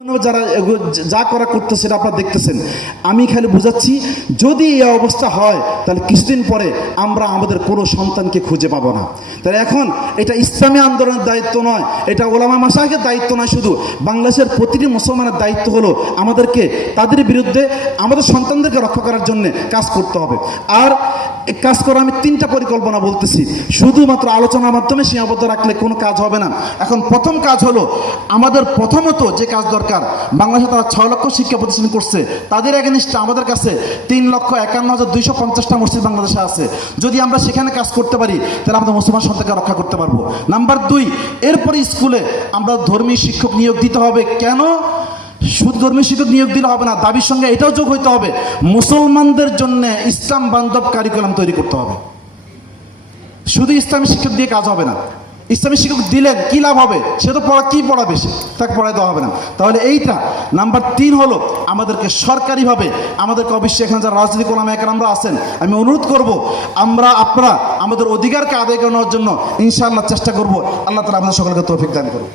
যারা যা করা করতেছে সেটা আপনারা দেখতেছেন। আমি খালি বুঝাচ্ছি, যদি এই অবস্থা হয় তাহলে কিছুদিন পরে আমরা আমাদের কোনো সন্তানকে খুঁজে পাবো না। তাহলে এখন এটা ইসলামী আন্দোলনের দায়িত্ব নয়, এটা ওলামা মাশায়েখের দায়িত্ব নয়, শুধু বাংলাদেশের প্রতিটি মুসলমানের দায়িত্ব হলো আমাদেরকে তাদের বিরুদ্ধে আমাদের সন্তানদেরকে রক্ষা করার জন্য কাজ করতে হবে। আর কাজ করা আমি তিনটা পরিকল্পনা বলতেছি, শুধুমাত্র আলোচনার মাধ্যমে সীমাবদ্ধ রাখলে কোনো কাজ হবে না। এখন প্রথম কাজ হলো, আমাদের প্রথমত যে কাজ দরকার, বাংলাদেশে তারা 6 লক্ষ শিক্ষা প্রতিষ্ঠান করছে, তাদের এগেইনস্টে আমাদের কাছে 3,51,250টা মসজিদ বাংলাদেশে আছে। যদি আমরা সেখানে কাজ করতে পারি তাহলে আমাদের মুসলমান সন্তানকে রক্ষা করতে পারবো। নাম্বার 2, এরপরে স্কুলে আমরা ধর্মীয় শিক্ষক নিয়োগ দিতে হবে। কেন? শুধু ধর্মীয় শিক্ষক নিয়োগ দিলে হবে না, দাবির সঙ্গে এটাও যোগ হইতে হবে, মুসলমানদের জন্য ইসলাম বান্ধব কারিকুলাম তৈরি করতে হবে। শুধু ইসলামী শিক্ষক দিয়ে কাজ হবে না। ইসলামী শিক্ষক দিলেন কি লাভ হবে? সে তো কি পড়াবে, সে তাকে পড়াই দেওয়া হবে না। তাহলে এইটা নাম্বার 3 হলো, আমাদেরকে সরকারিভাবে আমাদেরকে অবশ্যই এখানে যারা রাজনৈতিক ওলামা একরামরা আছেন, আমি অনুরোধ করব, আপনারা আমাদের অধিকারকে আদায় করানোর জন্য ইনশাআল্লাহ চেষ্টা করব। আল্লাহ তাআলা আমাদের সকলকে তৌফিক দান করুন।